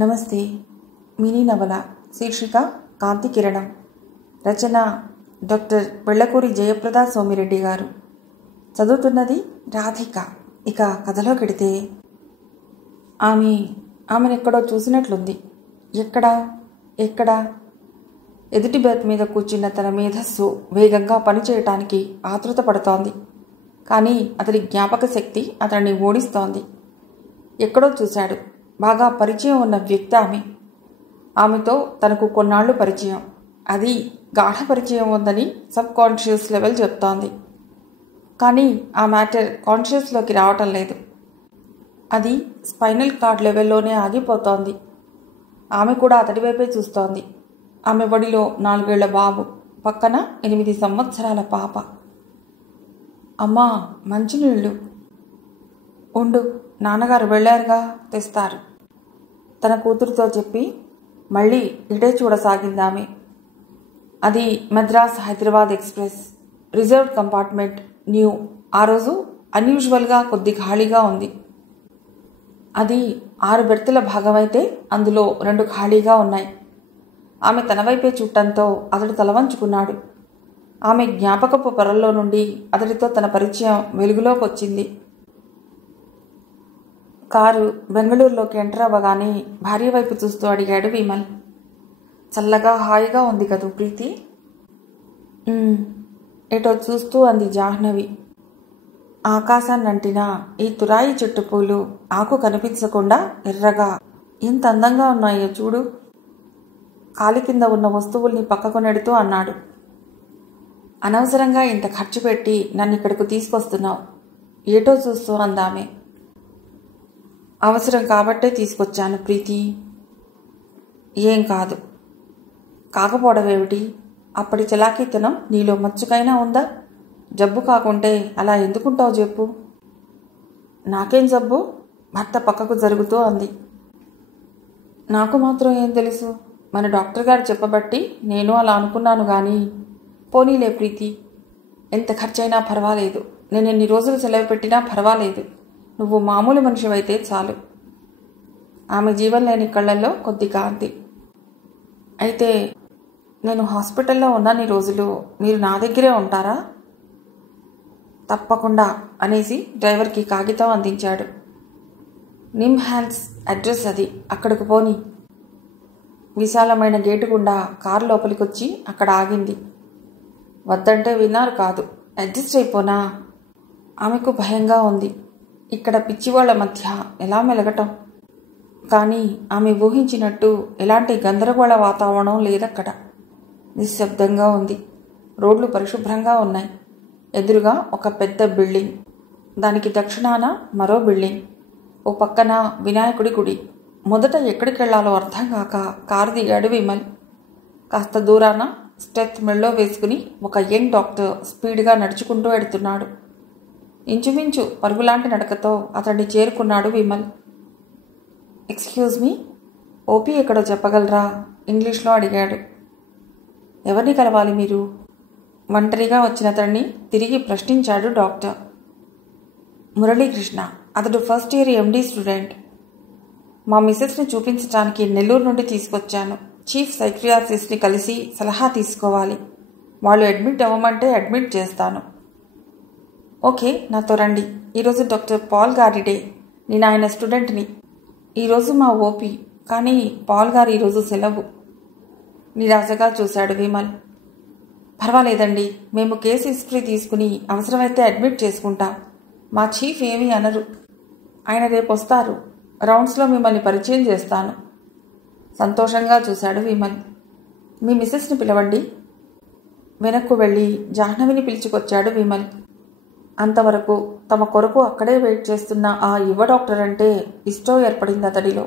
నమస్తే. మినీ నవల శీర్షిక కాంతి కిరణం. రచన డాక్టర్ వెళ్లకూరి జయప్రద సోమిరెడ్డి గారు. చదువుతున్నది రాధిక. ఇక కథలోకెడితే, ఆమెనెక్కడో చూసినట్లుంది. ఎక్కడా? ఎదుటి బెర్త్ మీద కూర్చున్న తన మేధస్సు వేగంగా పనిచేయటానికి ఆతృత పడుతోంది. కానీ అతడి జ్ఞాపక శక్తి అతడిని ఓడిస్తోంది. ఎక్కడో చూశాడు. బాగా పరిచయం ఉన్న వ్యక్తి ఆమెతో తనకు కొన్నాళ్లు పరిచయం. అది గాఢ పరిచయం ఉందని సబ్ కాన్షియస్ లెవెల్ చెప్తోంది. కానీ ఆ మ్యాటర్ కాన్షియస్లోకి రావటం లేదు. అది స్పైనల్ కార్డ్ లెవెల్లోనే ఆగిపోతోంది. ఆమె కూడా అతడి వైపే చూస్తోంది. ఆమె ఒడిలో 4 ఏళ్ల బాబు, పక్కన 8 సంవత్సరాల పాప. అమ్మా, మంచినీళ్ళు ఉండు, నాన్నగారు వెళ్ళారుగా, తెస్తారు, తన కూతురుతో చెప్పి మళ్ళీ ఇటే చూడసాగిందామె. అది Madras Hyderabad express, reserved compartment, new. ఆ రోజు అన్యూజువల్గా కొద్ది ఖాళీగా ఉంది. అది 6 బెర్తుల భాగమైతే అందులో 2 ఖాళీగా ఉన్నాయి. ఆమె తన వైపే చూడటంతో అతడు తలవంచుకున్నాడు. ఆమె జ్ఞాపకపు పొరల్లో నుండి అతడితో తన పరిచయం వెలుగులోకి వచ్చింది. కారు బెంగళూరులోకి ఎంటర్ అవ్వగానే భార్య వైపు చూస్తూ అడిగాడు విమల్. చల్లగా హాయిగా ఉంది కదూ ప్రీతి? ఎటో చూస్తూ అంది జాహ్నవి. ఆకాశాన్నంటిన ఈ తురాయి చెట్టు పూలు ఆకు కనిపించకుండా ఎర్రగా ఎంత అందంగా ఉన్నాయో చూడు. కాలి కింద ఉన్న వస్తువుల్ని పక్కకు నెడుతూ అన్నాడు. అనవసరంగా ఇంత ఖర్చు పెట్టి నన్ను ఇక్కడకు తీసుకొస్తున్నావు, ఏటో చూస్తూ అందామె. అవసరం కాబట్టే తీసుకొచ్చాను ప్రీతి. ఏం కాదు. కాకపోవడమేమిటి? అప్పటి చలాకీతనం నీలో మచ్చుకైనా ఉందా? జబ్బు కాకుంటే అలా ఎందుకుంటావు చెప్పు. నాకేం జబ్బు? భర్త పక్కకు జరుగుతూ అంది. నాకు మాత్రం ఏం తెలుసు? మన డాక్టర్ గారు చెప్పబట్టి నేను అలా అనుకున్నాను గాని. పోనీలే ప్రీతి, ఎంత ఖర్చైనా పర్వాలేదు, నేను ఎన్ని రోజులు సెలవు పెట్టినా పర్వాలేదు, నువ్వు మామూలు మనిషివైతే చాలు. ఆమె జీవం లేని కళ్ళల్లో కొద్ది కాంతి. అయితే నేను హాస్పిటల్లో ఉన్నన్ని రోజులు మీరు నా దగ్గరే ఉంటారా? తప్పకుండా అనేసి డ్రైవర్కి కాగితం అందించాడు. నిమ్ హ్యాన్స్ అడ్రస్ అది, అక్కడికి పోని. విశాలమైన గేటు గుండా కారు లోపలికొచ్చి అక్కడ ఆగింది. వద్దంటే విన్నారు కాదు, అడ్జస్ట్ అయిపోనా? ఆమెకు భయంగా ఉంది. ఇక్కడ పిచ్చివాళ్ల మధ్య ఎలా మెలగటం? కానీ ఆమె ఊహించినట్టు ఎలాంటి గందరగోళ వాతావరణం లేదక్కడ. నిశ్శబ్దంగా ఉంది. రోడ్లు పరిశుభ్రంగా ఉన్నాయి. ఎదురుగా ఒక పెద్ద బిల్డింగ్, దానికి దక్షిణాన మరో బిల్డింగ్, ఓ పక్కన వినాయకుడి గుడి. మొదట ఎక్కడికి వెళ్లాలో అర్థం కాక కారు దిగాడు విమల్. కాస్త దూరాన స్టెత్ మెళ్ళో వేసుకుని ఒక యంగ్ డాక్టర్ స్పీడ్గా నడుచుకుంటూ వెడుతున్నాడు. ఇంచుమించు పరుగులాంటి నడకతో అతన్ని చేరుకున్నాడు విమల్. ఎక్స్క్యూజ్ మీ, ఓపీ ఎక్కడో చెప్పగలరా? ఇంగ్లీష్లో అడిగాడు. ఎవరిని కలవాలి మీరు? ఒంటరిగా వచ్చిన అతన్ని తిరిగి ప్రశ్నించాడు డాక్టర్. మురళీకృష్ణ, అతడు ఫస్ట్ ఇయర్ ఎండీ స్టూడెంట్. మా మిసెస్ని చూపించడానికి నెల్లూరు నుండి తీసుకొచ్చాను. చీఫ్ సైక్రియాట్రిస్ట్ని కలిసి సలహా తీసుకోవాలి. వాళ్ళు అడ్మిట్ అవ్వమంటే అడ్మిట్ చేస్తాను. ఓకే, నాతో రండి. ఈరోజు డాక్టర్ పాల్ గారి డే. నేను ఆయన స్టూడెంట్ని. ఈరోజు మా ఓపీ, కానీ పాల్ గారు ఈరోజు సెలవు. నిరాశగా చూశాడు విమల్. పర్వాలేదండి, మేము కేసు హిస్టరీ తీసుకుని అవసరమైతే అడ్మిట్ చేసుకుంటాం. మా చీఫ్ ఏమీ అనరు. ఆయన రేపు వస్తారు. రౌండ్స్లో మిమ్మల్ని పరిచయం చేస్తాను. సంతోషంగా చూశాడు విమల్. మీ మిసెస్ని పిలవండి. వెనక్కు వెళ్ళి జాహ్నవిని పిలుచుకొచ్చాడు విమల్. అంతవరకు తమ కొరకు అక్కడే వెయిట్ చేస్తున్న ఆ యువ డాక్టర్ అంటే ఇష్టం ఏర్పడింది అతడిలో.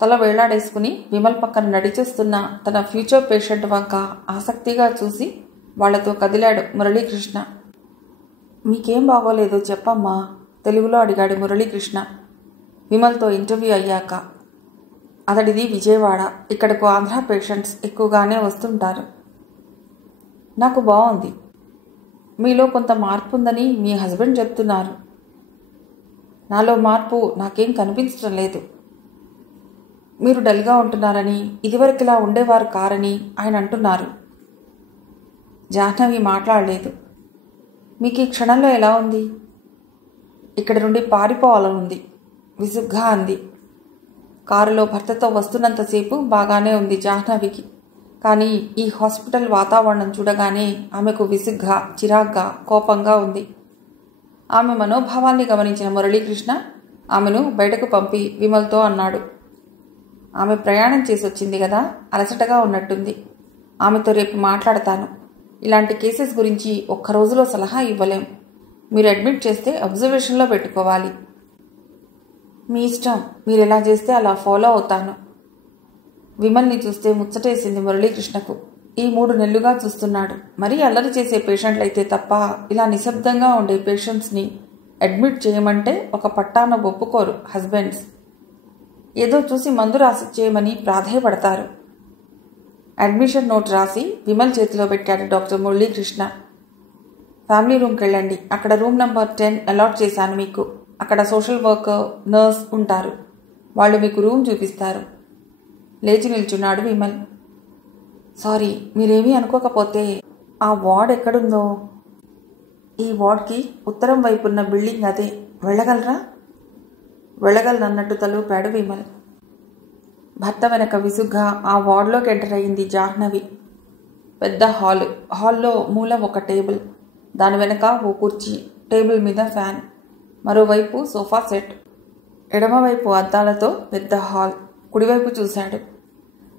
తల వేలాడేసుకుని విమల్ పక్కన నడిచేస్తున్న తన ఫ్యూచర్ పేషెంట్ వంక ఆసక్తిగా చూసి వాళ్లతో కదిలాడు మురళీకృష్ణ. మీకేం బాగోలేదో చెప్పమ్మా, తెలుగులో అడిగాడు మురళీకృష్ణ విమల్తో ఇంటర్వ్యూ అయ్యాక. అతడిది విజయవాడ. ఇక్కడకు ఆంధ్ర పేషెంట్స్ ఎక్కువగానే వస్తుంటారు. నాకు బాగుంది. మీలో కొంత మార్పు ఉందని మీ హస్బెండ్ చెప్తున్నారు. నాలో మార్పు నాకేం కనిపించడం లేదు. మీరు డల్గా ఉంటున్నారని, ఇదివరకులా ఉండేవారు కారని ఆయన అంటున్నారు. జాహ్నవి మాట్లాడలేదు. మీకు ఈ క్షణంలో ఎలా ఉంది? ఇక్కడి నుండి పారిపోవాలనుంది విసుగ్గా అంది. కారులో భర్తతో వస్తున్నంతసేపు బాగానే ఉంది జాహ్నవికి. కానీ ఈ హాస్పిటల్ వాతావరణం చూడగానే ఆమెకు విసుగ్గా, చిరాగ్గా, కోపంగా ఉంది. ఆమె మనోభావాల్ని గమనించిన మురళీకృష్ణ ఆమెను బయటకు పంపి విమల్తో అన్నాడు. ఆమె ప్రయాణం చేసి వచ్చింది కదా, అలసటగా ఉన్నట్టుంది. ఆమెతో రేపు మాట్లాడతాను. ఇలాంటి కేసెస్ గురించి ఒక్క రోజులో సలహా ఇవ్వలేం. మీరు అడ్మిట్ చేస్తే అబ్జర్వేషన్లో పెట్టుకోవాలి. మీ ఇష్టం, మీరు ఎలా చేస్తే అలా ఫాలో అవుతాను. విమల్ని చూస్తే ముచ్చటేసింది మురళీకృష్ణకు. ఈ 3 నెలలుగా చూస్తున్నాడు. మరీ అల్లరి చేసే పేషెంట్లయితే తప్ప ఇలా నిశ్శబ్దంగా ఉండే పేషెంట్స్ని అడ్మిట్ చేయమంటే ఒక పట్టాన ఒప్పుకోరు హస్బెండ్స్. ఏదో చూసి మందు రాసిచ్చేయమని ప్రాధేయపడతారు. అడ్మిషన్ నోట్ రాసి విమల్ చేతిలో పెట్టాడు డాక్టర్ మురళీకృష్ణ. ఫ్యామిలీ రూమ్కి వెళ్ళండి. అక్కడ రూమ్ నెంబర్ 10 అలాట్ చేశాను మీకు. అక్కడ సోషల్ వర్కర్, నర్స్ ఉంటారు. వాళ్ళు మీకు రూమ్ చూపిస్తారు. లేచి నిల్చున్నాడు విమల్. సారీ, మీరేమీ అనుకోకపోతే ఆ వార్డ్ ఎక్కడుందో? ఈ వార్డ్కి ఉత్తరం వైపున్న బిల్డింగ్ అదే. వెళ్ళగలరా? వెళ్ళగలనన్నట్టు తలూపాడు విమల్. భర్త వెనక విసుగ్గా ఆ వార్డులోకి ఎంటర్ అయింది జాహ్నవి. పెద్ద హాల్లో మూల ఒక టేబుల్, దాని వెనక ఓ కుర్చీ, టేబుల్ మీద ఫ్యాన్, మరోవైపు సోఫా సెట్, ఎడమవైపు అద్దాలతో పెద్ద హాల్. కుడివైపు చూశాడు.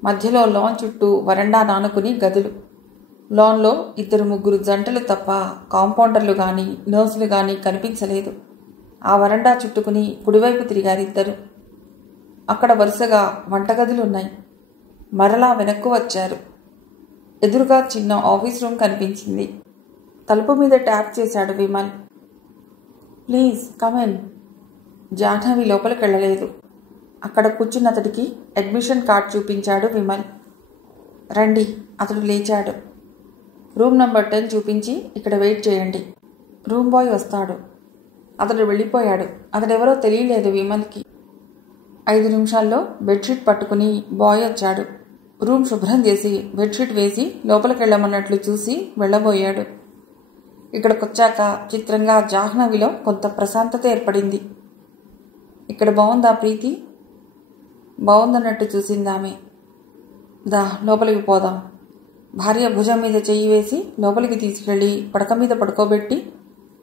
మధ్యలో లాన్ చుట్టూ వరండా నానుకుని గదులు. లాన్లో 2-3 జంటలు తప్ప కాంపౌండర్లు కానీ నర్సులు కానీ కనిపించలేదు. ఆ వరండా చుట్టుకుని కుడివైపు తిరిగారిద్దరు. అక్కడ వరుసగా వంటగదులున్నాయి. మరలా వెనక్కు వచ్చారు. ఎదురుగా చిన్న ఆఫీస్ రూమ్ కనిపించింది. తలుపు మీద ట్యాప్ చేశాడు విమల్. ప్లీజ్ కమెన్. జాహ్నవి లోపలికెళ్ళలేదు. అక్కడ కూర్చున్న అతడికి అడ్మిషన్ కార్డ్ చూపించాడు విమల్. రండి. అతడు లేచాడు. రూమ్ నెంబర్ 10 చూపించి ఇక్కడ వెయిట్ చేయండి. రూమ్ బాయ్ వస్తాడు. అతడు వెళ్ళిపోయాడు. అతడెవరో తెలియలేదు విమల్కి. 5 నిమిషాల్లో బెడ్షీట్ పట్టుకుని బాయ్ వచ్చాడు. రూమ్ శుభ్రం చేసి బెడ్షీట్ వేసి లోపలికెళ్ళమన్నట్లు చూసి వెళ్ళబోయాడు. ఇక్కడికొచ్చాక చిత్రంగా జాహ్నవిలో కొంత ప్రశాంతత ఏర్పడింది. ఇక్కడ బాగుందా ప్రీతి? బాగుందన్నట్టు చూసిందామె. దా లోపలికి పోదాం. భార్య భుజం మీద చెయ్యి వేసి లోపలికి తీసుకెళ్ళి పడక మీద పడుకోబెట్టి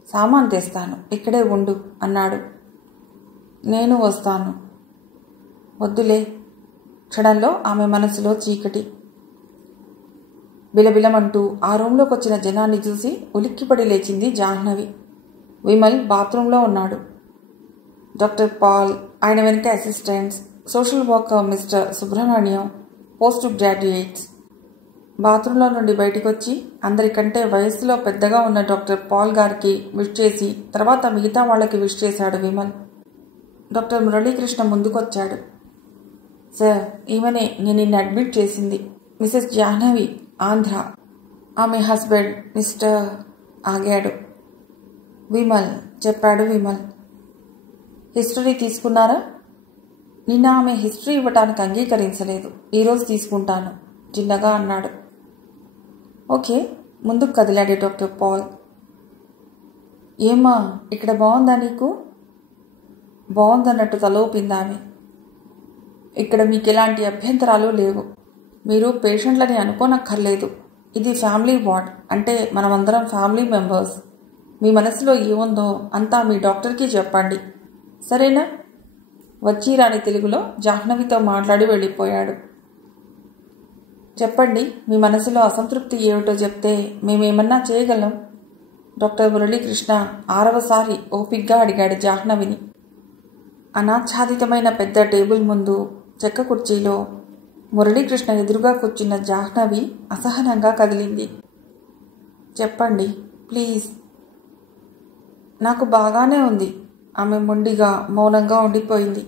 సామాన్ తెస్తాను, ఇక్కడే ఉండు అన్నాడు. నేను వస్తాను. వద్దులే. క్షణంలో ఆమె మనసులో చీకటి. బిలబిలమంటూ ఆ రూంలోకి వచ్చిన జనాన్ని చూసి ఉలిక్కిపడి లేచింది జాహ్నవి. విమల్ బాత్రూంలో ఉన్నాడు. డాక్టర్ పాల్, ఆయన వెనుక assistants, social worker mister Subrahmanyam, post graduates. బాత్రూంలో నుండి బయటికి వచ్చి అందరికంటే వయస్సులో పెద్దగా ఉన్న డాక్టర్ పాల్ గారికి విష్ చేసి తర్వాత మిగతా వాళ్ళకి విష్ చేశాడు విమల్. డాక్టర్ మురళీకృష్ణ ముందుకొచ్చాడు. సార్, ఈమెనే నేను నిన్ను అడ్మిట్ చేసింది, మిసెస్ జాహ్నవి, ఆంధ్ర. ఆమె హస్బెండ్ మిస్టర్ ఆగాడు. విమల్ చెప్పాడు విమల్. హిస్టరీ తీసుకున్నారా? నిన్న ఆమె హిస్టరీ ఇవ్వటానికి అంగీకరించలేదు. ఈరోజు తీసుకుంటాను చిన్నగా అన్నాడు. ఓకే, ముందుకు కదిలాడు డాక్టర్ పాల్. ఏమ్మా, ఇక్కడ బాగుందా నీకు? బాగుందన్నట్టు తలోపిందామె. ఇక్కడ మీకు ఎలాంటి అభ్యంతరాలు లేవు. మీరు పేషెంట్లని అనుకోనక్కర్లేదు. ఇది ఫ్యామిలీ వార్డ్, అంటే మనమందరం ఫ్యామిలీ మెంబర్స్. మీ మనసులో ఏముందో అంతా మీ డాక్టర్కి చెప్పండి, సరేనా? వచ్చి రాని తెలుగులో జాహ్నవితో మాట్లాడి వెళ్ళిపోయాడు. చెప్పండి, మీ మనసులో అసంతృప్తి ఏమిటో చెప్తే మేమేమన్నా చేయగలం. డాక్టర్ మురళీకృష్ణ 6వసారి ఓపిగ్గా అడిగాడు జాహ్నవిని. అనాచ్ఛాదితమైన పెద్ద టేబుల్ ముందు చెక్క కుర్చీలో మురళీకృష్ణ ఎదురుగా కూర్చున్న జాహ్నవి అసహనంగా కదిలింది. చెప్పండి ప్లీజ్. నాకు బాగానే ఉంది. ఆమె మొండిగా మౌనంగా ఉండిపోయింది.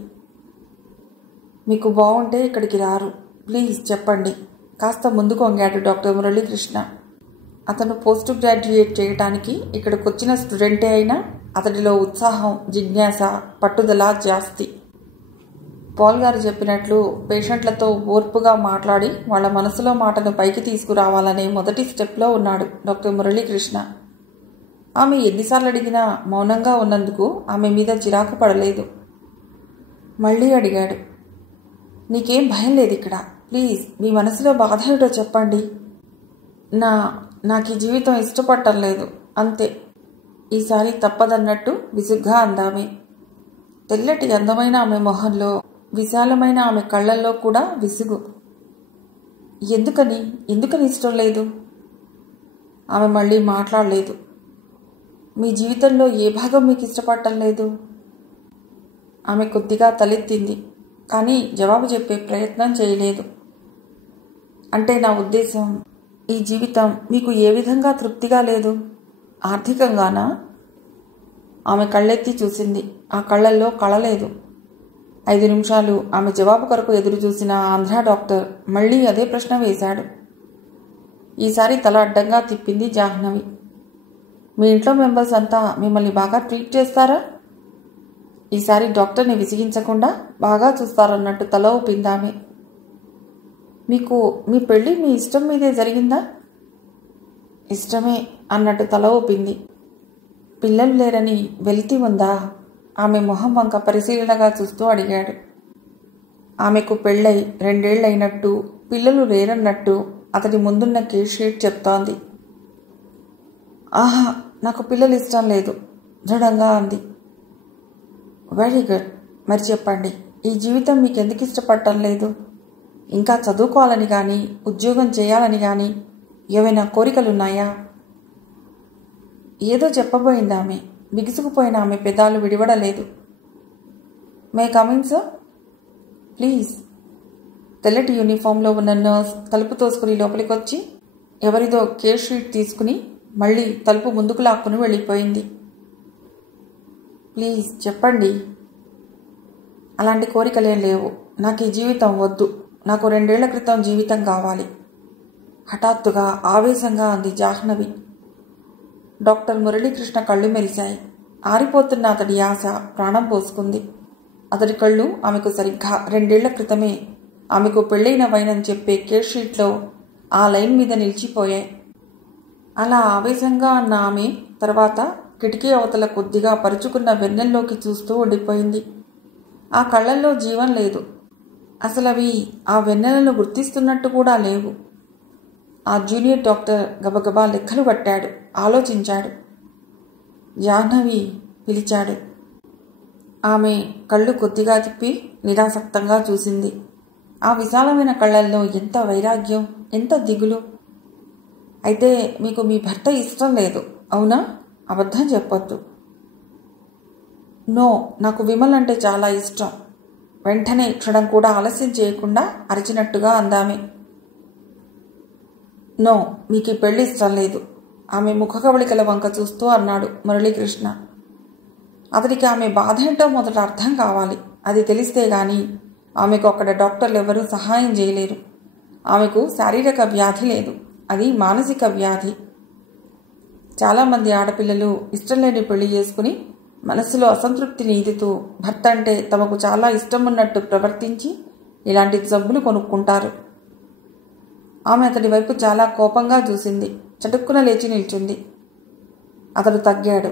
మీకు బాగుంటే ఇక్కడికి రారు. ప్లీజ్ చెప్పండి. కాస్త ముందుకు వంగాడు డాక్టర్ మురళీకృష్ణ. అతను పోస్ట్ గ్రాడ్యుయేట్ చేయటానికి ఇక్కడికి వచ్చిన స్టూడెంటే అయినా అతడిలో ఉత్సాహం, జిజ్ఞాస, పట్టుదల జాస్తి. పాల్ గారు చెప్పినట్లు పేషెంట్లతో ఓర్పుగా మాట్లాడి వాళ్ళ మనసులో మాటను పైకి తీసుకురావాలనే మొదటి స్టెప్లో ఉన్నాడు డాక్టర్ మురళీకృష్ణ. ఆమె ఎన్నిసార్లు అడిగినా మౌనంగా ఉన్నందుకు ఆమె మీద చిరాకు పడలేదు. మళ్ళీ అడిగాడు, నీకేం భయం లేదు ఇక్కడ? ప్లీజ్ మీ మనసులో బాధ ఏటో చెప్పండి. నాకు ఈ జీవితం ఇష్టపడటం లేదు, అంతే. ఈసారి తప్పదన్నట్టు విసుగ్గా అందామె. తెల్లటి అందమైన ఆమె మొహంలో, విశాలమైన ఆమె కళ్ళల్లో కూడా విసుగు. ఎందుకని ఇష్టం లేదు? ఆమె మళ్ళీ మాట్లాడలేదు. మీ జీవితంలో ఏ భాగం మీకు ఇష్టపడటం లేదు? ఆమె కొద్దిగా తలెత్తింది, కానీ జవాబు చెప్పే ప్రయత్నం చేయలేదు. అంటే నా ఉద్దేశం, ఈ జీవితం మీకు ఏ విధంగా తృప్తిగా లేదు? ఆర్థికంగానా? ఆమె కళ్ళెత్తి చూసింది. ఆ కళ్ళల్లో కళలేదు. 5 నిమిషాలు ఆమె జవాబు కొరకు ఎదురు చూసిన ఆంధ్రా డాక్టర్ మళ్ళీ అదే ప్రశ్న వేశాడు. ఈసారి తల అడ్డంగా తిప్పింది జాహ్నవి. మీ ఇంట్లో మెంబర్స్ అంతా మిమ్మల్ని బాగా ట్రీట్ చేస్తారా? ఈసారి డాక్టర్ని విసిగించకుండా బాగా చూస్తారన్నట్టు తల ఊపిందామె. మీకు మీ పెళ్ళి మీ ఇష్టం మీదే జరిగిందా? ఇష్టమే అన్నట్టు తల ఊపింది. పిల్లలు లేరని వెలితి ఉందా? ఆమె మొహం వంక పరిశీలనగా చూస్తూ అడిగాడు. ఆమెకు పెళ్ళై 2 ఏళ్లైనట్టు, పిల్లలు లేరన్నట్టు అతడి ముందున్న కేస్ షీట్ చెప్తోంది. ఆహా, నాకు పిల్లలు ఇష్టం లేదు, దృఢంగా అంది. Very good. మరి చెప్పండి, ఈ జీవితం మీకు ఎందుకు ఇష్టపడటం లేదు? ఇంకా చదువుకోవాలని కానీ, ఉద్యోగం చేయాలని కానీ ఏవైనా కోరికలున్నాయా? ఏదో చెప్పబోయింది ఆమె. బిగుసుకుపోయిన ఆమె పెదాలు విడివడలేదు. May coming sir? ప్లీజ్. తెల్లటి యూనిఫామ్లో ఉన్న నర్స్ తలుపు తోసుకుని లోపలికొచ్చి ఎవరిదో కేస్ షీట్ తీసుకుని మళ్ళీ తలుపు ముందుకు లాక్కుని వెళ్ళిపోయింది. ప్లీజ్ చెప్పండి. అలాంటి కోరికలేం లేవు. నాకు ఈ జీవితం వద్దు. నాకు 2 ఏళ్ల క్రితం జీవితం కావాలి. హఠాత్తుగా ఆవేశంగా అంది జాహ్నవి. డాక్టర్ మురళీకృష్ణ కళ్ళు మెరిశాయి. ఆరిపోతున్న అతడి ఆశ ప్రాణం పోసుకుంది. అతడి కళ్ళు ఆమెకు సరిగ్గా 2 ఏళ్ల క్రితమే ఆమెకు పెళ్ళైన వైనని చెప్పే కేస్ షీట్లో ఆ లైన్ మీద నిలిచిపోయాయి. అలా ఆవేశంగా అన్న ఆమె తర్వాత కిటికీ అవతల కొద్దిగా పరుచుకున్న వెన్నెల్లోకి చూస్తూ ఉండిపోయింది. ఆ కళ్ళల్లో జీవం లేదు. అసలు అవి ఆ వెన్నెలను గుర్తిస్తున్నట్టు కూడా లేవు. ఆ జూనియర్ డాక్టర్ గబగబా లెక్కలు పట్టాడు, ఆలోచించాడు. జాహ్నవి పిలిచాడు. ఆమె కళ్ళు కొద్దిగా తిప్పి నిరాసక్తంగా చూసింది. ఆ విశాలమైన కళ్ళల్లో ఎంత వైరాగ్యం, ఎంత దిగులు. అయితే మీకు మీ భర్త ఇష్టం లేదు, అవునా? అబద్ధం చెప్పొద్దు. నో, నాకు విమల్ అంటే చాలా ఇష్టం. వెంటనే క్షణం కూడా ఆలస్యం చేయకుండా అరిచినట్టుగా అందామె. నో, మీకు ఈ పెళ్లి ఇష్టం లేదు. ఆమె ముఖ కవళికల వంక చూస్తూ అన్నాడు మురళీకృష్ణ. అతడికి ఆమె బాధ ఏంటో మొదట అర్థం కావాలి. అది తెలిస్తే గాని ఆమెకు అక్కడ డాక్టర్లు ఎవరూ సహాయం చేయలేరు. ఆమెకు శారీరక వ్యాధి లేదు, అది మానసిక వ్యాధి. చాలామంది ఆడపిల్లలు ఇష్టం లేని పెళ్లి చేసుకుని మనస్సులో అసంతృప్తిని ఈదుతూ భర్త అంటే తమకు చాలా ఇష్టం ఉన్నట్టు ప్రవర్తించి ఇలాంటి జబ్బులు కొనుక్కుంటారు. ఆమె అతడి వైపు చాలా కోపంగా చూసింది. చటుక్కున లేచి నిల్చుంది. అతడు తగ్గాడు.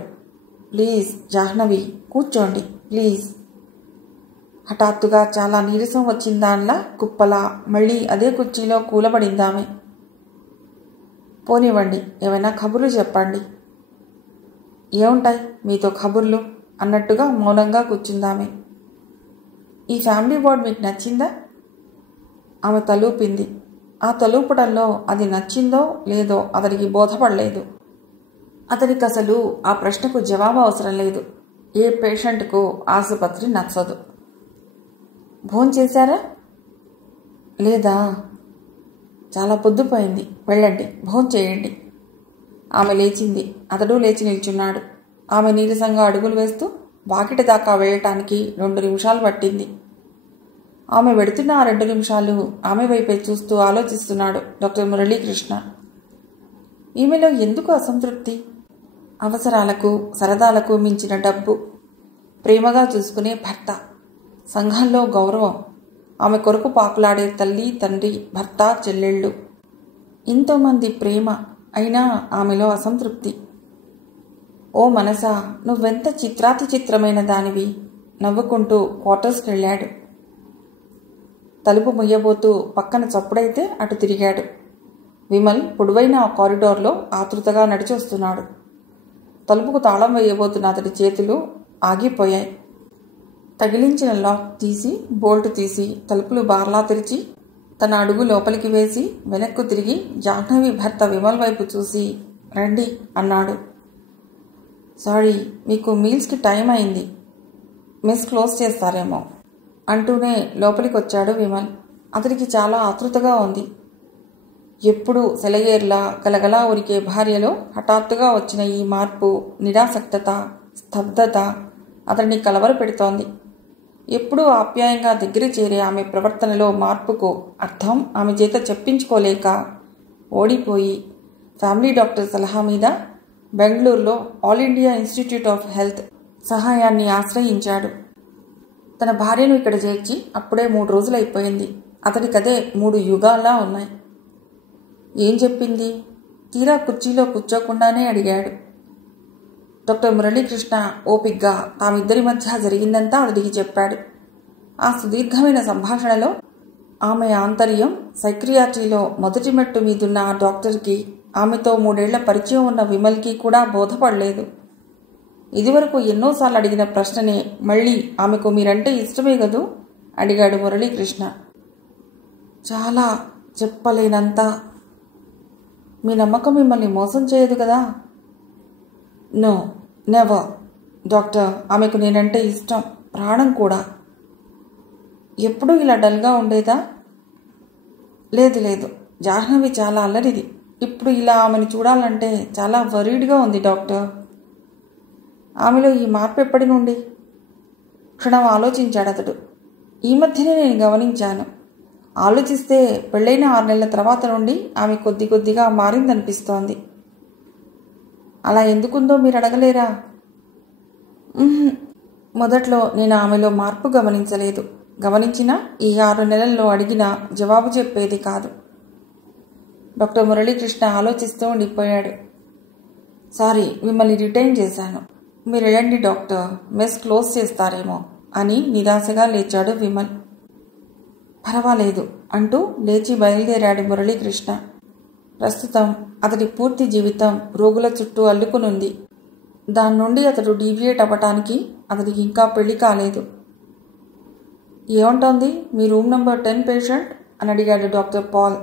ప్లీజ్ జాహ్నవి, కూర్చోండి ప్లీజ్. హఠాత్తుగా చాలా నీరసం వచ్చిందాన్లా కుప్పలా మళ్ళీ అదే కుర్చీలో కూలబడిందామె. పోనివ్వండి, ఏమైనా కబుర్లు చెప్పండి. ఏముంటాయి మీతో కబుర్లు అన్నట్టుగా మౌనంగా కూర్చుందామె. ఈ ఫ్యామిలీ వార్డ్ మీకు నచ్చిందా? ఆమె తలూపింది. ఆ తలూపడంలో అది నచ్చిందో లేదో అతడికి బోధపడలేదు. అతడికి అసలు ఆ ప్రశ్నకు జవాబు అవసరం లేదు. ఏ పేషెంట్కు ఆసుపత్రి నచ్చదు. భోంచేశారా? లేదా? చాలా పొద్దుపోయింది, వెళ్ళండి, భోంచేయండి. ఆమె లేచింది. అతడు లేచి నిల్చున్నాడు. ఆమె నీరసంగా అడుగులు వేస్తూ వాకిటి దాకా వెళ్ళటానికి 2 నిమిషాలు పట్టింది. ఆమె వెడుతున్న ఆ 2 నిమిషాలు ఆమె వైపే చూస్తూ ఆలోచిస్తున్నాడు డాక్టర్ మురళీకృష్ణ. ఈమెలో ఎందుకు అసంతృప్తి? అవసరాలకు సరదాలకు మించిన డబ్బు, ప్రేమగా చూసుకునే భర్త, సంఘంలో గౌరవం, ఆమె కొరకు పాకులాడే తల్లి, తండ్రి, భర్త, చెల్లెళ్ళు, ఎంతోమంది ప్రేమ. అయినా ఆమెలో అసంతృప్తి. ఓ మనసా, నువ్వెంత చిత్రాతి చిత్రమైన దానివి. నవ్వుకుంటూ క్వార్టర్స్కి వెళ్ళాడు. తలుపు ముయ్యబోతూ పక్కన చప్పుడైతే అటు తిరిగాడు. విమల్ పొడవైన ఆ కారిడార్లో ఆతృతగా నడిచొస్తున్నాడు. తలుపుకు తాళం వేయబోతున్న అతడి చేతులు ఆగిపోయాయి. తగిలించిన లాక్ తీసి, బోల్ట్ తీసి, తలుపులు బార్లా తెరిచి, తన అడుగు లోపలికి వేసి వెనక్కు తిరిగి జాహ్నవి భర్త విమల్ వైపు చూసి, రండి అన్నాడు. సారీ, మీకు మీల్స్కి టైం అయింది, మెస్ క్లోజ్ చేస్తారేమో అంటూనే లోపలికి వచ్చాడు విమల్. అతడికి చాలా ఆతృతగా ఉంది. ఎప్పుడు సెలయేర్లా గలగలా ఉరికే భార్యలో హఠాత్తుగా వచ్చిన ఈ మార్పు, నిరాసక్తత, స్తబ్దత అతడిని కలవరపెడుతోంది. ఎప్పుడూ ఆప్యాయంగా దగ్గర చేరే ఆమె ప్రవర్తనలో మార్పుకు అర్థం ఆమె చేత చెప్పించుకోలేక ఓడిపోయి ఫ్యామిలీ డాక్టర్ సలహా మీద బెంగళూరులో all India institute of health సహాయాన్ని ఆశ్రయించాడు. తన భార్యను ఇక్కడ చేర్చి అప్పుడే 3 రోజులైపోయింది. అతడికదే 3 యుగాల్లా ఉన్నాయి. ఏం చెప్పింది? తీరా కుర్చీలో కూర్చోకుండానే అడిగాడు. డాక్టర్ మురళీకృష్ణ ఓపిగ్గా తామిద్దరి మధ్య జరిగిందంతా అతడికి చెప్పాడు. ఆ సుదీర్ఘమైన సంభాషణలో ఆమె ఆంతర్యం, సైక్రియాట్రీలో మొదటి మెట్టు మీదున్న ఆ డాక్టర్కి, ఆమెతో 3 ఏళ్ల పరిచయం ఉన్న విమల్కి కూడా బోధపడలేదు. ఇదివరకు ఎన్నోసార్లు అడిగిన ప్రశ్ననే మళ్ళీ ఆమెకు మీరంటే ఇష్టమే కదూ అడిగాడు మురళీకృష్ణ. చాలా, చెప్పలేనంత. మీ నమ్మకం మిమ్మల్ని మోసం చేయదు కదా? No, never doctor. ఆమెకు నేనంటే ఇష్టం, ప్రాణం కూడా. ఎప్పుడూ ఇలా డల్గా ఉండేదా? లేదు లేదు, జాహ్నవి చాలా అల్లరిది. ఇప్పుడు ఇలా ఆమెను చూడాలంటే చాలా వరీడ్గా ఉంది డాక్టర్. ఆమెలో ఈ మార్పు ఎప్పటి నుండి? క్షణం ఆలోచించాడు అతడు. ఈ మధ్యనే నేను గమనించాను. ఆలోచిస్తే పెళ్ళైన 6 నెలల తర్వాత నుండి ఆమె కొద్ది కొద్దిగా మారిందనిపిస్తోంది. అలా ఎందుకుందో మీరు అడగలేరా? మొదట్లో నేను ఆమెలో మార్పు గమనించలేదు. గమనించినా ఈ 6 నెలల్లో అడిగినా జవాబు చెప్పేది కాదు. డాక్టర్ మురళీకృష్ణ ఆలోచిస్తూ ఉండిపోయాడు. సారీ, మిమ్మల్ని రిటైన్ చేశాను. మీరు వెళ్ళండి డాక్టర్, మెస్ క్లోజ్ చేస్తారేమో అని నిరాశగా లేచాడు విమల్. పర్వాలేదు అంటూ లేచి బయలుదేరాడు మురళీకృష్ణ. ప్రస్తుతం అతడి పూర్తి జీవితం రోగుల చుట్టూ అల్లుకునుంది. దాని నుండి అతడు డీవియేట్ అవ్వటానికి అతడికి ఇంకా పెళ్లి కాలేదు. ఏమంటోంది మీ రూమ్ నెంబర్ 10 పేషెంట్ అని అడిగాడు డాక్టర్ పాల్.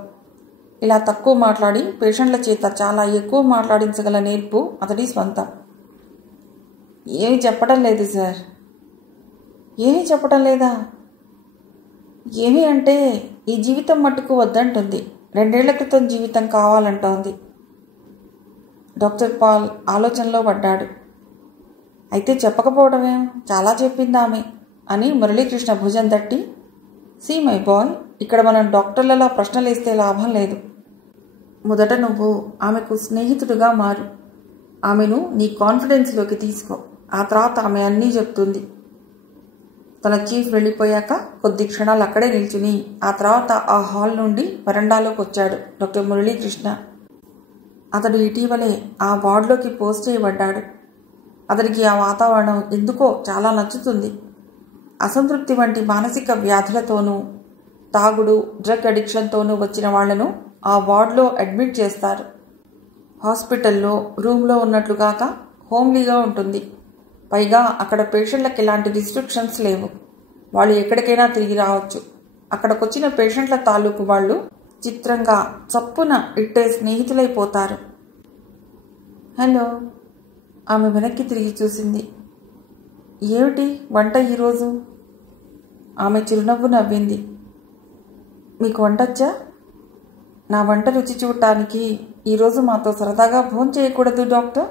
ఇలా తక్కువ మాట్లాడి పేషెంట్ల చేత చాలా ఎక్కువ మాట్లాడించగల నేర్పు అతడి స్వంతం. ఏమీ చెప్పడం లేదు సార్. ఏమీ చెప్పడం లేదా? ఏమీ అంటే ఈ జీవితం మట్టుకు వద్దంటుంది. 2 ఏళ్ల క్రితం జీవితం కావాలంటోంది. డాక్టర్ పాల్ ఆలోచనలో పడ్డాడు. అయితే చెప్పకపోవడమేం, చాలా చెప్పింది ఆమె అని మురళీకృష్ణ భుజం తట్టి, సీ మై బాయ్, ఇక్కడ మనం డాక్టర్లలో ప్రశ్నలేస్తే లాభం లేదు. మొదట నువ్వు ఆమెకు స్నేహితుడిగా మారు. ఆమెను నీ కాన్ఫిడెన్స్లోకి తీసుకో. ఆ తర్వాత ఆమె అన్నీ చెప్తుంది. తన చీఫ్ వెళ్ళిపోయాక కొద్ది క్షణాలు అక్కడే నిల్చుని ఆ తర్వాత ఆ హాల్ నుండి వరండాలోకి వచ్చాడు డాక్టర్ మురళీకృష్ణ. అతడు ఇటీవలే ఆ వార్డులోకి పోస్ట్ చేయబడ్డాడు. అతడికి ఆ వాతావరణం ఎందుకో చాలా నచ్చుతుంది. అసంతృప్తి వంటి మానసిక వ్యాధులతోనూ, తాగుడు, డ్రగ్ అడిక్షన్తోనూ వచ్చిన వాళ్లను ఆ వార్డులో అడ్మిట్ చేస్తారు. హాస్పిటల్లో రూమ్లో ఉన్నట్లుగాక హోమ్లీగా ఉంటుంది. పైగా అక్కడ పేషెంట్లకు ఎలాంటి రిస్ట్రిక్షన్స్ లేవు. వాళ్ళు ఎక్కడికైనా తిరిగి రావచ్చు. అక్కడికొచ్చిన పేషెంట్ల తాలూకు వాళ్ళు చిత్రంగా చప్పున ఇట్టే స్నేహితులైపోతారు. హలో. ఆమె వెనక్కి తిరిగి చూసింది. ఏమిటి వంట ఈరోజు? ఆమె చిరునవ్వు నవ్వింది. మీకు వంటొచ్చా? నా వంట రుచి చూడటానికి ఈరోజు మాతో సరదాగా భోంచేయకూడదు డాక్టర్?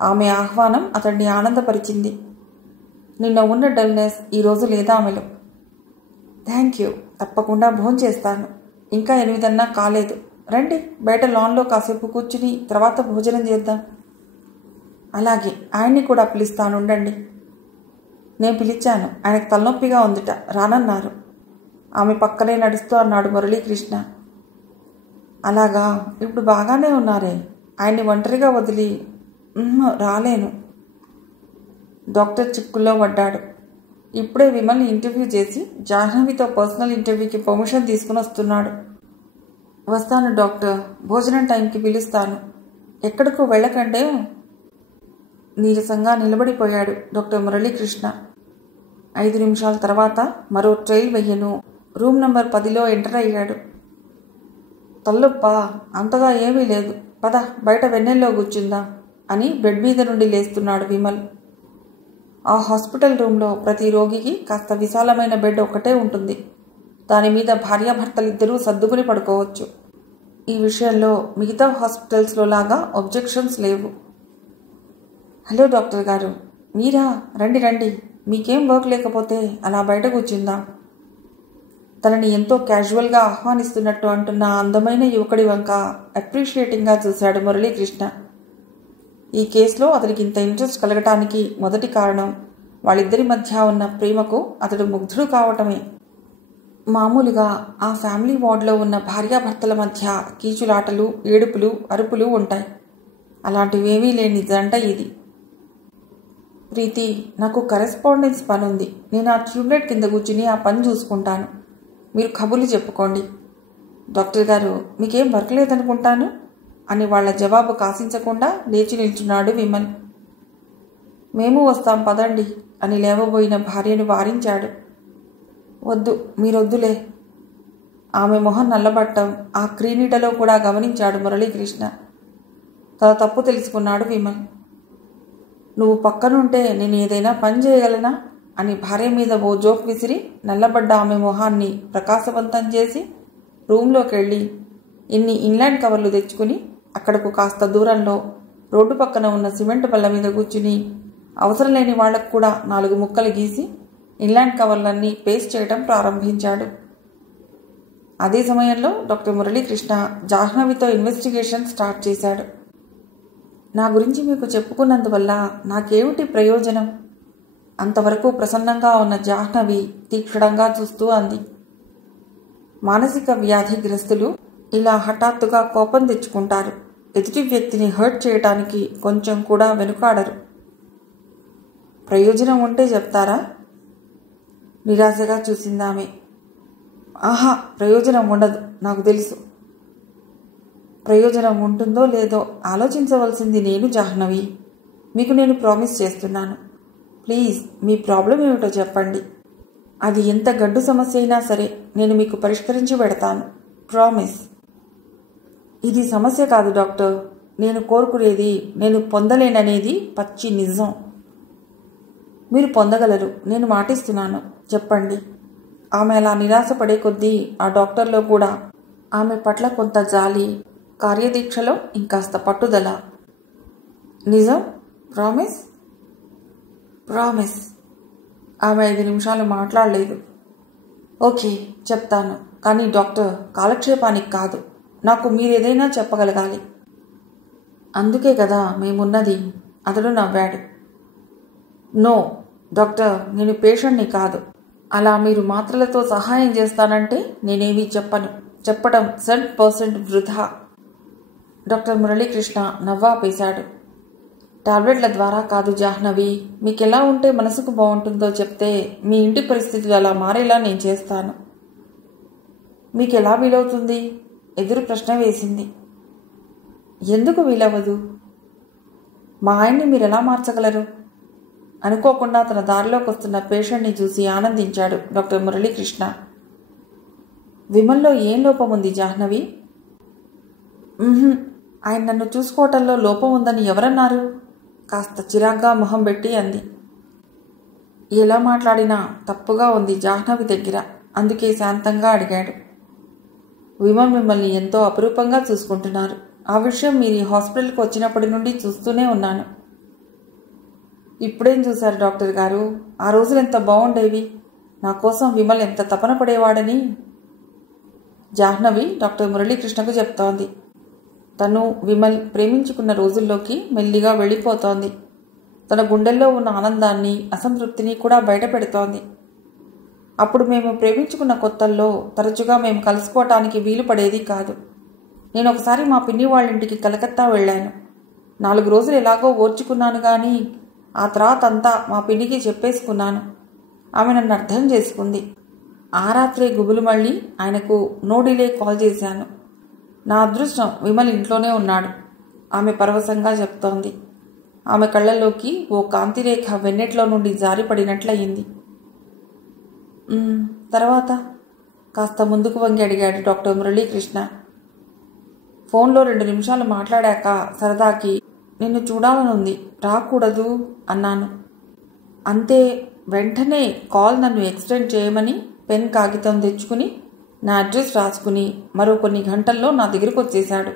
ఆమె ఆహ్వానం అతడిని ఆనందపరిచింది. నిన్న ఉన్న డల్నెస్ ఈరోజు లేదా ఆమెలో. థ్యాంక్ యూ, తప్పకుండా భోంచేస్తాను. ఇంకా 8 కాలేదు. రండి, బయట లాన్లో కాసేపు కూర్చుని తర్వాత భోజనం చేద్దాం. అలాగే, ఆయన్ని కూడా పిలుస్తానుండండి. నేను పిలిచాను, ఆయనకు తలనొప్పిగా ఉందిట, రానన్నారు. ఆమె పక్కనే నడుస్తూ అన్నాడు మురళీకృష్ణ. అలాగా, ఇప్పుడు బాగానే ఉన్నారే, ఆయన్ని ఒంటరిగా వదిలి రాలేను. డాక్టర్ చిక్కుల్లో పడ్డాడు. ఇప్పుడే విమల్ని ఇంటర్వ్యూ చేసి జాహ్నవితో పర్సనల్ ఇంటర్వ్యూకి పర్మిషన్ తీసుకుని వస్తున్నాడు. వస్తాను డాక్టర్, భోజనం టైంకి పిలుస్తాను. ఎక్కడికో వెళ్ళకండే. నీరసంగా నిలబడిపోయాడు డాక్టర్ మురళీకృష్ణ. 5 నిమిషాల తర్వాత మరో ట్రైల్ వెయ్యను రూమ్ నంబర్ 10లో ఎంటర్ అయ్యాడు. తల్లొప్ప అంతగా ఏమీ లేదు, పద బయట వెన్నెల్లో కూర్చుందాం అని బెడ్ మీద నుండి లేస్తున్నాడు విమల్. ఆ హాస్పిటల్ రూమ్లో ప్రతి రోగికి కాస్త విశాలమైన బెడ్ ఒక్కటే ఉంటుంది. దాని మీద భార్యాభర్తలిద్దరూ సర్దుకుని పడుకోవచ్చు. ఈ విషయంలో మిగతా హాస్పిటల్స్లో లాగా ఒబ్జెక్షన్స్ లేవు. హలో డాక్టర్ గారు, మీరా? రండి రండి, మీకేం వర్క్ లేకపోతే అలా బయట కూర్చుందాం. తనని ఎంతో క్యాజువల్గా ఆహ్వానిస్తున్నట్టు అంటున్న అందమైన యువకుడి వంక అప్రిషియేటింగ్గా చూశాడు మురళీకృష్ణ. ఈ కేసులో అతనికి ఇంత ఇంట్రెస్ట్ కలగటానికి మొదటి కారణం వాళ్ళిద్దరి మధ్య ఉన్న ప్రేమకు అతడు ముగ్ధుడు కావటమే. మామూలుగా ఆ ఫ్యామిలీ వార్డులో ఉన్న భార్యాభర్తల మధ్య కీచులాటలు, ఏడుపులు, అరుపులు ఉంటాయి. అలాంటివేమీ లేని జంట ఇది. ప్రీతి, నాకు కరెస్పాండెన్స్ పని ఉంది. నేను ఆ ట్యూబ్లైట్ కింద కూర్చుని ఆ పని చూసుకుంటాను. మీరు కబుర్లు చెప్పుకోండి. డాక్టర్ గారు, మీకేం వర్క్ లేదనుకుంటాను అని వాళ్ళ జవాబు కాసించకుండా లేచి నిల్చున్నాడు విమల్. మేము వస్తాం పదండి అని లేవబోయిన భార్యను వారించాడు. వద్దు, మీరొద్దులే. ఆమె మొహం నల్లబట్టం ఆ క్రీనీడలో కూడా గమనించాడు మురళీకృష్ణ. తన తప్పు తెలుసుకున్నాడు విమల్. నువ్వు పక్కనుంటే నేను ఏదైనా పని చేయగలనా అని భార్య మీద ఓ జోక్ విసిరి నల్లబడ్డ ఆమె మొహాన్ని ప్రకాశవంతం చేసి రూంలోకి వెళ్ళి ఇన్ని ఇన్లాండ్ కవర్లు తెచ్చుకుని అక్కడకు కాస్త దూరంలో రోడ్డు పక్కన ఉన్న సిమెంట్ బల్ల మీద కూర్చుని అవసరం లేని వాళ్లకు కూడా 4 ముక్కలు గీసి ఇన్లాండ్ కవర్లన్నీ పేస్ట్ చేయడం ప్రారంభించాడు. అదే సమయంలో డాక్టర్ మురళీకృష్ణ జాహ్నవితో ఇన్వెస్టిగేషన్ స్టార్ట్ చేశాడు. నా గురించి మీకు చెప్పుకున్నందువల్ల నాకేమిటి ప్రయోజనం? అంతవరకు ప్రసన్నంగా ఉన్న జాహ్నవి తీక్షణంగా చూస్తూ అంది. మానసిక వ్యాధిగ్రస్తులు ఇలా హఠాత్తుగా కోపం తెచ్చుకుంటారు. ఎదుటి వ్యక్తిని హర్ట్ చేయటానికి కొంచెం కూడా వెనుకాడరు. ప్రయోజనం ఉంటే చెప్తారా? నిరాశగా చూసిందామె. ఆహా, ప్రయోజనం ఉండదు, నాకు తెలుసు. ప్రయోజనం ఉంటుందో లేదో ఆలోచించవలసింది నేను జాహ్నవి. మీకు నేను ప్రామిస్ చేస్తున్నాను. ప్లీజ్, మీ ప్రాబ్లం ఏమిటో చెప్పండి. అది ఎంత గడ్డు సమస్య అయినా సరే నేను మీకు పరిష్కరించి పెడతాను. ప్రామిస్. ఇది సమస్య కాదు డాక్టర్. నేను కోరుకునేది నేను పొందలేననేది పచ్చి నిజం. మీరు పొందగలరు, నేను మాటిస్తున్నాను. చెప్పండి. ఆమె అలా నిరాశపడే కొద్దీ ఆ డాక్టర్లో కూడా ఆమె పట్ల కొంత జాలి, కార్యదీక్షలో ఇంకాస్త పట్టుదల. నిజం? ప్రామిస్? ప్రామిస్. ఆమె 5 నిమిషాలు మాట్లాడలేదు. ఓకే, చెప్తాను. కానీ డాక్టర్, కాలక్షేపానికి కాదు. నాకు మీరేదైనా చెప్పగలగాలి. అందుకే కదా మేమున్నది. అతడు నవ్వాడు. నో డాక్టర్, నేను పేషెంట్ని కాదు. అలా మీరు మాత్రలతో సహాయం చేస్తానంటే నేనేమీ చెప్పను. చెప్పడం 100% వృధా. డాక్టర్ మురళీకృష్ణ నవ్వాపేశాడు. టాబ్లెట్ల ద్వారా కాదు జాహ్నవి. మీకెలా ఉంటే మనసుకు బాగుంటుందో చెప్తే మీ ఇంటి పరిస్థితులు అలా మారేలా నేను చేస్తాను. మీకెలా వీలవుతుంది? ఎదురు ప్రశ్న వేసింది. ఎందుకు వీలవ్వదు? మా ఆయన్ని మీరెలా మార్చగలరు? అనుకోకుండా తన దారిలోకి వస్తున్న పేషెంట్ని చూసి ఆనందించాడు డాక్టర్ మురళీకృష్ణ. విమల్లో ఏం లోపం ఉంది జాహ్నవి? ఆయన నన్ను చూసుకోవటంలో లోపం ఉందని ఎవరన్నారు? కాస్త చిరాగ్గా మొహం పెట్టి అంది. ఎలా మాట్లాడినా తప్పుగా ఉంది జాహ్నవి దగ్గర. అందుకే శాంతంగా అడిగాడు. విమల్ మిమ్మల్ని ఎంతో అపురూపంగా చూసుకుంటున్నారు. ఆ విషయం మీరు ఈ హాస్పిటల్కి వచ్చినప్పటి నుండి చూస్తూనే ఉన్నాను. ఇప్పుడేం చూశారు డాక్టర్ గారు? ఆ రోజులు ఎంత బాగుండేవి. నా కోసం విమల్ ఎంత తపన పడేవాడని జాహ్నవి డాక్టర్ మురళీకృష్ణకు చెప్తోంది. తను విమల్ ప్రేమించుకున్న రోజుల్లోకి మెల్లిగా వెళ్ళిపోతోంది. తన గుండెల్లో ఉన్న ఆనందాన్ని, అసంతృప్తిని కూడా బయట పెడుతోంది. అప్పుడు మేము ప్రేమించుకున్న కొత్తల్లో తరచుగా మేము కలుసుకోవటానికి వీలు పడేది కాదు. నేను ఒకసారి మా పిన్ని వాళ్ళింటికి కలకత్తా వెళ్ళాను. 4 రోజులు ఎలాగో ఓర్చుకున్నాను కానీ ఆ తర్వాత అంతా మా పిన్నికి చెప్పేసుకున్నాను. ఆమె నన్ను అర్థం చేసుకుంది. ఆ రాత్రే గుబులు మళ్ళీ ఆయనకు నో డిలే కాల్ చేశాను. నా అదృష్టం విమల్ ఇంట్లోనే ఉన్నాడు, ఆమె పరవశంగా చెప్తోంది. ఆమె కళ్ళల్లోకి ఓ కాంతిరేఖ వెన్నెట్లో నుండి జారిపడినట్లయింది. తర్వాత కాస్త ముందుకు వంగి అడిగాడు డాక్టర్ మురళీకృష్ణ. ఫోన్లో 2 నిమిషాలు మాట్లాడాక సరదాకి నిన్ను చూడాలనుంది, రాకూడదు అన్నాను. అంతే. వెంటనే కాల్ నన్ను ఎక్స్టెండ్ చేయమని పెన్ కాగితం తెచ్చుకుని నా అడ్రస్ రాసుకుని మరో కొన్ని గంటల్లో నా దగ్గరకు వచ్చేశాడు.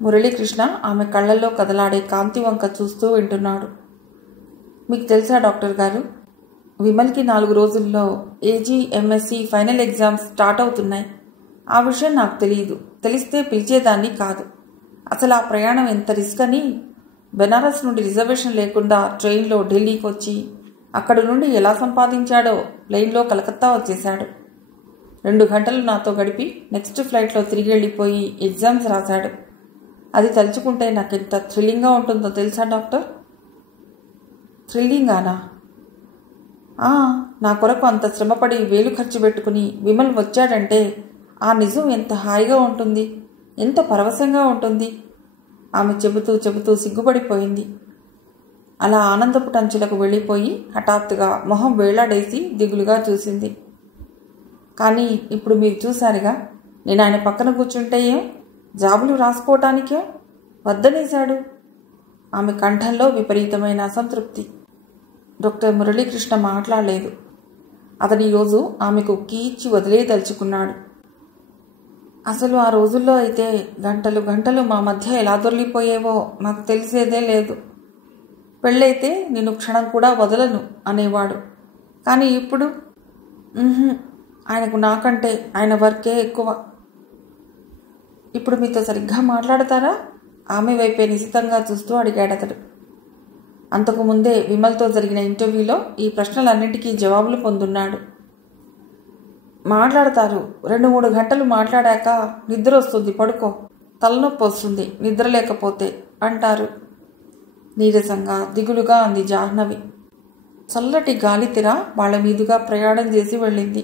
మురళీకృష్ణ ఆమె కళ్ళల్లో కదలాడే కాంతి వంక చూస్తూ వింటున్నాడు. మీకు తెలుసా డాక్టర్ గారు, విమల్కి 4 రోజుల్లో AG MSc final exams start అవుతున్నాయి. ఆ విషయం నాకు తెలియదు. తెలిస్తే పిలిచేదాన్ని కాదు. అసలు ఆ ప్రయాణం ఎంత రిస్క్ అని బెనారస్ నుండి రిజర్వేషన్ లేకుండా ట్రైన్లో ఢిల్లీకి వచ్చి అక్కడి నుండి ఎలా సంపాదించాడో ప్లెయిన్లో కలకత్తా వచ్చేశాడు. 2 గంటలు నాతో గడిపి నెక్స్ట్ ఫ్లైట్లో తిరిగి వెళ్ళిపోయి ఎగ్జామ్స్ రాశాడు. అది తలుచుకుంటే నాకెంత థ్రిల్లింగ్గా ఉంటుందో తెలుసా డాక్టర్. థ్రిల్లింగానా? నా కొరకు అంత శ్రమపడి వేలు ఖర్చు పెట్టుకుని విమల్ వచ్చాడంటే ఆ నిజం ఎంత హాయిగా ఉంటుంది, ఎంత పరవశంగా ఉంటుంది. ఆమె చెబుతూ చెబుతూ సిగ్గుపడిపోయింది. అలా ఆనందపు టంచులకు వెళ్ళిపోయి హఠాత్తుగా మొహం వేళ్లాడేసి దిగులుగా చూసింది. కానీ ఇప్పుడు మీరు చూశారుగా, నేను ఆయన పక్కన కూర్చుంటే ఏం, జాబులు రాసుకోవటానికే వద్దనేశాడు. ఆమె కంఠంలో విపరీతమైన అసంతృప్తి. డాక్టర్ మురళీకృష్ణ మాట్లాడలేదు. అతని ఈరోజు ఆమెకు కీచి వదిలేదలుచుకున్నాడు. అసలు ఆ రోజుల్లో అయితే గంటలు గంటలు మా మధ్య ఎలా దొరికిపోయేవో నాకు తెలిసేదే లేదు. పెళ్ళైతే నిన్ను క్షణం కూడా వదలను అనేవాడు. కానీ ఇప్పుడు ఆయనకు నాకంటే ఆయన వర్కే ఎక్కువ. ఇప్పుడు మీతో సరిగ్గా మాట్లాడతారా? ఆమె వైపే నిశితంగా చూస్తూ అడిగాడతడు. అంతకుముందే విమల్తో జరిగిన ఇంటర్వ్యూలో ఈ ప్రశ్నలన్నింటికీ జవాబులు పొందున్నాడు. మాట్లాడతారు. 2-3 గంటలు మాట్లాడాక నిద్ర వస్తుంది, పడుకో, తలనొప్పి వస్తుంది నిద్ర లేకపోతే అంటారు. నీరసంగా దిగులుగా అంది జాహ్నవి. చల్లటి గాలితెర వాళ్ల మీదుగా ప్రయాణం చేసి వెళ్ళింది.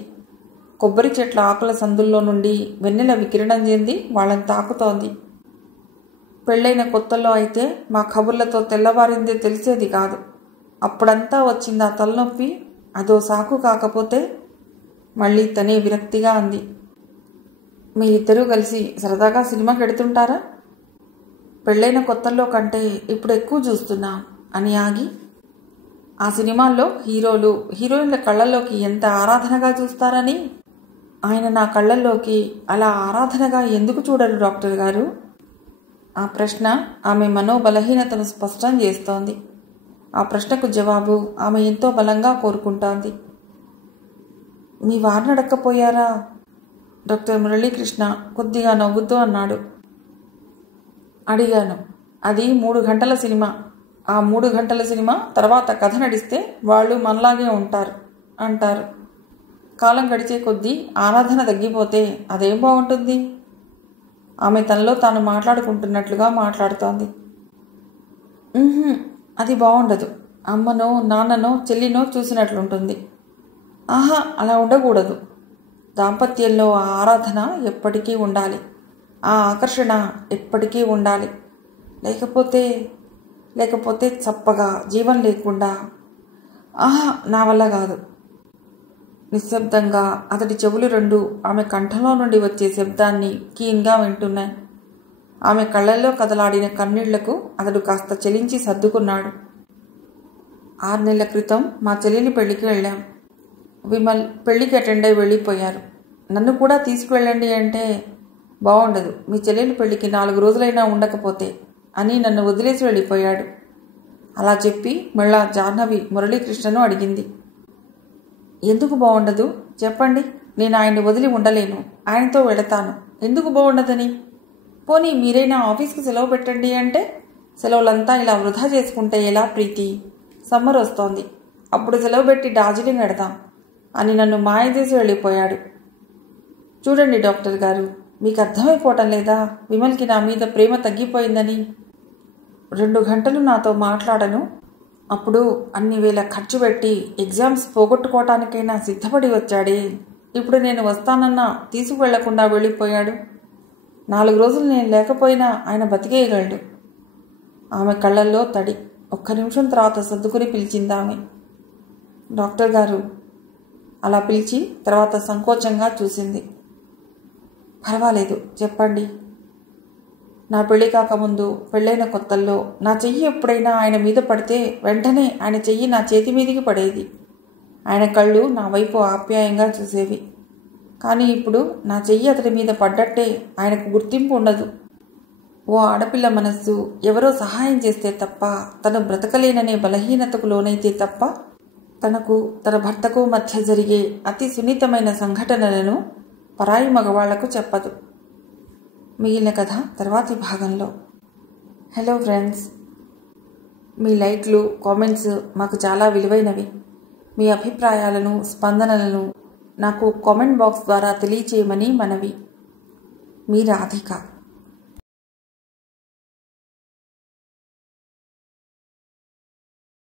కొబ్బరి చెట్ల ఆకుల సందుల్లో నుండి వెన్నెల వికిరణం చెంది వాళ్ళని తాకుతోంది. పెళ్ళైన కొత్తల్లో అయితే మా కబుర్లతో తెల్లవారిందే తెలిసేది కాదు. అప్పుడంతా వచ్చింది ఆ తలనొప్పి, అదో సాకు కాకపోతే మళ్ళీ తనే విరక్తిగా అంది. మీరిద్దరూ కలిసి సరదాగా సినిమాకి వెడుతుంటారా? పెళ్ళైన కొత్తల్లో కంటే ఇప్పుడు ఎక్కువ చూస్తున్నాం అని ఆగి, ఆ సినిమాల్లో హీరోలు హీరోయిన్ల కళ్ళల్లోకి ఎంత ఆరాధనగా చూస్తారని. ఆయన నా కళ్ళల్లోకి అలా ఆరాధనగా ఎందుకు చూడరు డాక్టర్ గారు? ఆ ప్రశ్న ఆమె మనోబలహీనతను స్పష్టం చేస్తోంది. ఆ ప్రశ్నకు జవాబు ఆమె ఎంతో బలంగా కోరుకుంటోంది. మీ వారిని అడక్కపోయారా? డాక్టర్ మురళీకృష్ణ కొద్దిగా నవ్వుతూ అన్నాడు. అడిగాను. అది 3 గంటల సినిమా. ఆ 3 గంటల సినిమా తర్వాత కథ నడిస్తే వాళ్ళు మనలాగే ఉంటారు అంటారు. కాలం గడిచే కొద్దీ ఆరాధన తగ్గిపోతే అదేం బాగుంటుంది? ఆమె తనలో తాను మాట్లాడుకుంటున్నట్లుగా మాట్లాడుతోంది. అది బాగుండదు. అమ్మనో నాన్ననో చెల్లినో చూసినట్లుంటుంది. అలా ఉండకూడదు. దాంపత్యంలో ఆ ఆరాధన ఎప్పటికీ ఉండాలి. ఆ ఆకర్షణ ఎప్పటికీ ఉండాలి. లేకపోతే చప్పగా జీవం లేకుండా. నా వల్ల కాదు. నిశ్శబ్దంగా అతడి చెవులు 2 ఆమె కంఠంలో నుండి వచ్చే శబ్దాన్ని కీన్గా వింటున్నాయి. ఆమె కళ్ళల్లో కదలాడిన కన్నీళ్లకు అతడు కాస్త చెలించి సర్దుకున్నాడు. 6 నెలల క్రితం మా చెల్లిని పెళ్లికి వెళ్ళాం. విమల్ పెళ్లికి అటెండ్ అయి వెళ్ళిపోయారు. నన్ను కూడా తీసుకువెళ్ళండి అంటే బాగుండదు, మీ చెల్లెలి పెళ్లికి 4 రోజులైనా ఉండకపోతే అని నన్ను వదిలేసి వెళ్ళిపోయాడు. అలా చెప్పి మళ్ళా జాహ్నవి మురళీకృష్ణను అడిగింది. ఎందుకు బాగుండదు చెప్పండి, నేను ఆయన్ని వదిలి ఉండలేను, ఆయనతో వెళతాను. ఎందుకు బాగుండదని? పోనీ మీరైనా ఆఫీస్కి సెలవు పెట్టండి అంటే సెలవులంతా ఇలా వృధా చేసుకుంటే ఎలా ప్రీతి? సమ్మర్ వస్తోంది, అప్పుడు సెలవు పెట్టి డార్జిలింగ్ ఎడదాం అని నన్ను మాయ చేసి వెళ్ళిపోయాడు. చూడండి డాక్టర్ గారు, మీకు అర్థమైపోవటం లేదా విమల్కి నా మీద ప్రేమ తగ్గిపోయిందని? 2 గంటలు నాతో మాట్లాడను, అప్పుడు అన్ని వేల ఖర్చు పెట్టి ఎగ్జామ్స్ పోగొట్టుకోవటానికైనా సిద్ధపడి వచ్చాడే, ఇప్పుడు నేను వస్తానన్నా తీసుకువెళ్లకుండా వెళ్ళిపోయాడు. 4 రోజులు నేను లేకపోయినా ఆయన బతికేయగలడు. ఆమె కళ్ళల్లో తడి. 1 నిమిషం తర్వాత సర్దుకుని పిలిచింది ఆమె. డాక్టర్ గారు అలా పిలిచి తర్వాత సంకోచంగా చూసింది. పర్వాలేదు, చెప్పండి. నా పెళ్లి కాకముందు, పెళ్ళైన కొత్తల్లో నా చెయ్యి ఎప్పుడైనా ఆయన మీద పడితే వెంటనే ఆయన చెయ్యి నా చేతి మీదికి పడేది. ఆయన కళ్ళు నా వైపు ఆప్యాయంగా చూసేవి. కానీ ఇప్పుడు నా చెయ్యి అతడి మీద పడ్డట్టే ఆయనకు గుర్తింపు ఉండదు. ఓ ఆడపిల్ల మనస్సు ఎవరో సహాయం చేస్తే తప్ప, తను బ్రతకలేననే బలహీనతకు లోనైతే తప్ప, తనకు తన భర్తకు మధ్య జరిగే అతి సున్నితమైన సంఘటనలను పరాయి మగవాళ్లకు చెప్పదు. మిగిలిన కథ తర్వాతి భాగంలో. హలో ఫ్రెండ్స్, మీ లైక్లు, కామెంట్స్ మాకు చాలా విలువైనవి. మీ అభిప్రాయాలను, స్పందనలను నాకు కామెంట్ బాక్స్ ద్వారా తెలియచేయమని మనవి. మీ రాధిక.